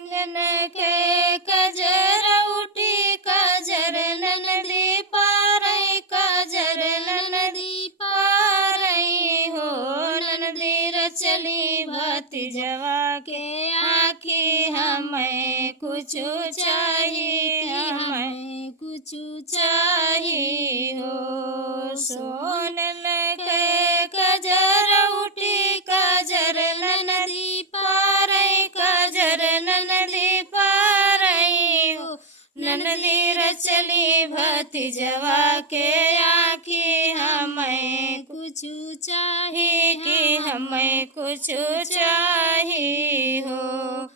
नन के कजर उठी कजर ननदी पारई कजर ननदी पारई हो ननदी रचली भतीजवा के आँखी हमें कुछ चाहिए हमें कुछ चाहिए हो सोनल के कजर उठी कजर ननदी पारई कजर ननदी पारई हो ननदी रचली भतीजवा के आँखी हमें कुछ चाहिए कि हमें कुछ चाहिए हो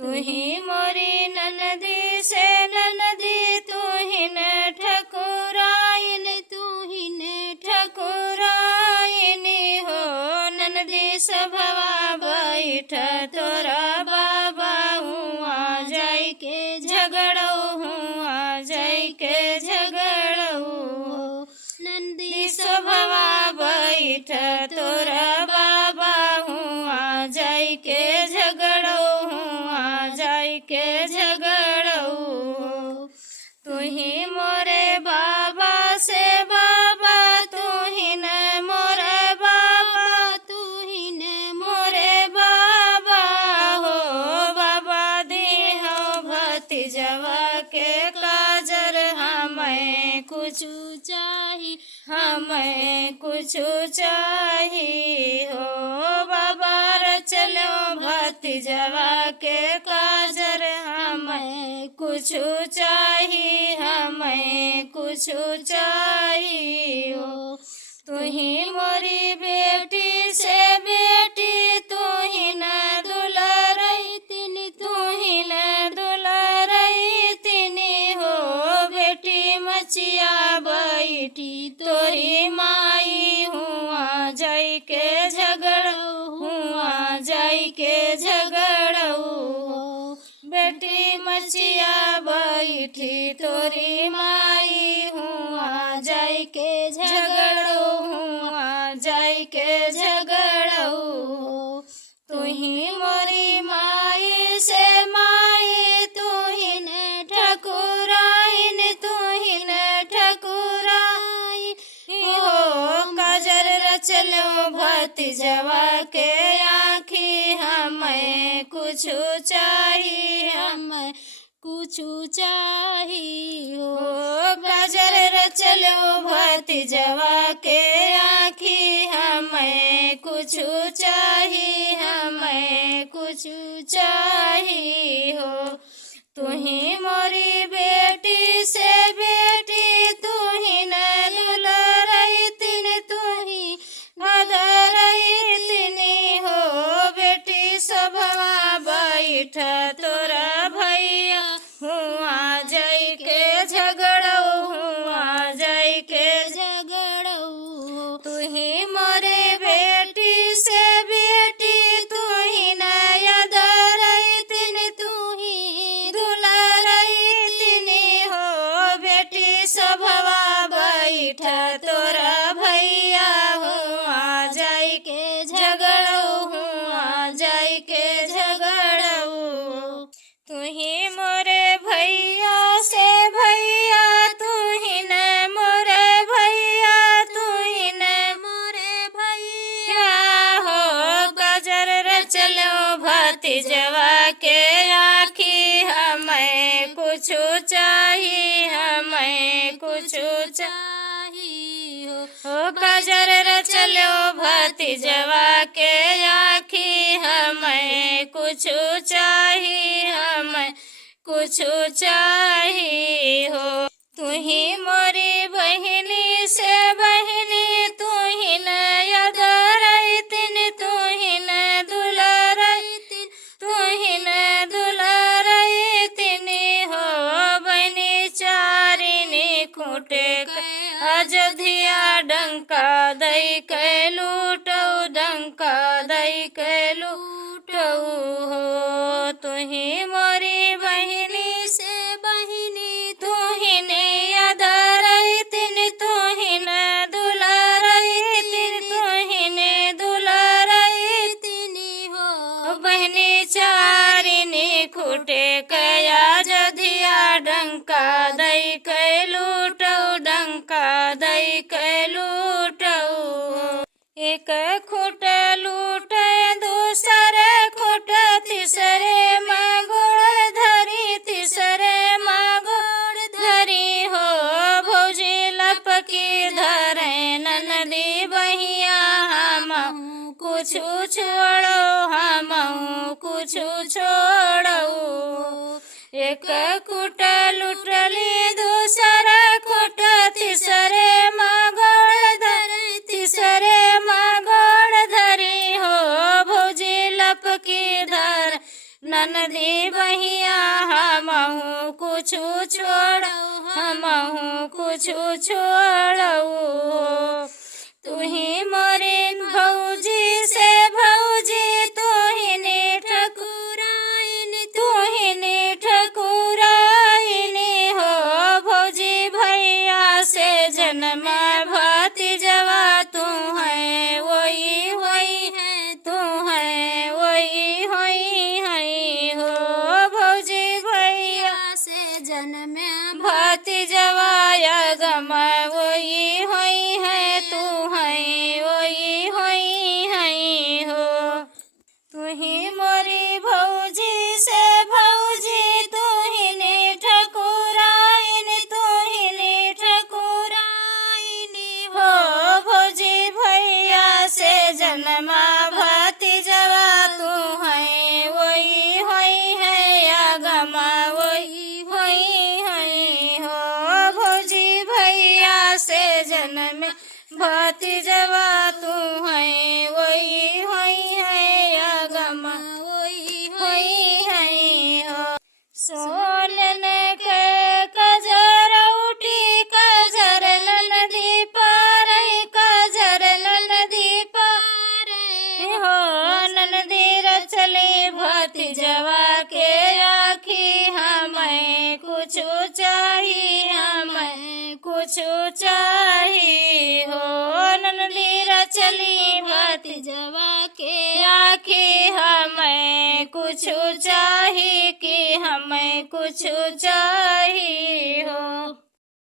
तू ही मोरी ननदी से ननदी तू ही न ठकुराइन तू ही न ठकुराइन हो ननदी सभवा बैठ तोरा बाबा हुआ जाय के झगड़ो हुआ जाय के झगड़ो नंदी सभवा बैठ तोरा बाबा हुआ जाय के झगड़ो हुआ जाय के झगड़ो तू ही मोरे बाबा से बाबा तू ही न मोरे बाबा तू ही न मोरे बाबा हो बाबा दी हो भतीजवा के काजर हमें कुछ चाहिए हमें कुछ चाहिए हो बाबा रचलो भतीजवा के काजर हमें कुछ चाहिए हमें कुछ चाहिए हो तू ही मोरी बेटी से बेटी तू ही न दुलारई तिनी तू ही न दुलारई तिनी हो बेटी मचिया बैठी तोरी माई हुआ जाय के झगड़ो हुआ जाय के झगड़ो बेटी मचिया बैठी तोरी माई हुआ जाय के झगड़ो हुआ जाय के झगड़ो तू ही मोरी माई से माई तू ही न ठकुराइन तू ही न ठकुराई हो काजर रचलो भतीजवा के आँखी हमें कुछ चाहिए हमें कुछ चाहिए हो काजर रचलो भतीजवा के आँखी हमें कुछ चाहिए हमें कुछ चाहिए हो तू ही मोरी बेटी से बेटी तू ही न दुलारई तिन तू ही भदरई तिनी हो बेटी सभवा बैठ तोरा भैया हुआ जाय के झगड़ो हुआ जाय के झगड़ो तू ही मोरे बेटी से बेटी तू ही नया दरई तिन तू ही दुलारई तिनी हो बेटी सभवा बैठ तोरा भैया हुआ जाय के झगड़ो हुआ जाय के झगड़ो तू ही मोरे भैया से भैया तू ही न मोरे भैया तू ही न मोरे भैया हो काजर रचलो भतीजवा के आँखी हमें कुछ चाहिए हमें कुछ चाहिए हो काजर रचलो भतीजवा के आँखी हमें कुछ चाहिए हमें कुछ चाहिए हो तू ही मोरी बहिनी से बहिनी तू ही न यदरई तिन तू ही न दुलारई तिन तू ही न दुलारई तिनी हो बहिनी चारिनी खूटे अयोध्या डंका दई के लूटो डंका दई के लूटो हो तू ही मोरी बहिनी से बहिनी तू ही न यदरई तिन तू ही न दुलारई तिन तू ही न दुलारई तिनी हो बहिनी चारिनी खूटे लंका दई के लूटऊ। एक खुट लूटे दूसरे खुट तीसरे मागोड़ धरी तीसरे मागोड़ धरी हो भौजी लपकी धरे ननदी बहिया हम कुछु छोड़ो हम कुछु छोड़ो। एक खुट लुटली दूसरा खुट तीसरे मागोड़ धरी तीसरे मागोड़ धरी हो भौजी लपकी धर ननदी बहिया हमहू कुछु छोड़ो हमहू कुछु छोड़ो। तुही मोरे भौजी से भौजी तुही ठकुराइन तुही ठकुराइन हो भौजी भैया से जन्मा भतीजवा तू है वही होई है तू है वही होई है हो भौजी भैया से जन्मा भतीजवा गम वही होई है तू है वही होई है हो। तुही मोरी भौजी से भौजी तुही ठकुराइन तुही ठकुराइन हो भौजी भैया से जन्मा भतीजवा तू है वही होई है आगमा वही होई है हो भौजी भैया से जन्म भतीजवा तू है वही होई है आगमा वही होई है हो। सोलन के कजर उठी कजर नदी पार कजर नदी पार हो ननदी रचली भतीजवा के आखी हमें कुछु चाहिए हमें कुछु चाहिए हो ननदी रचली भतीजवा के आखी हमें कुछु चाहिए कि हमें कुछु चाहिए हो।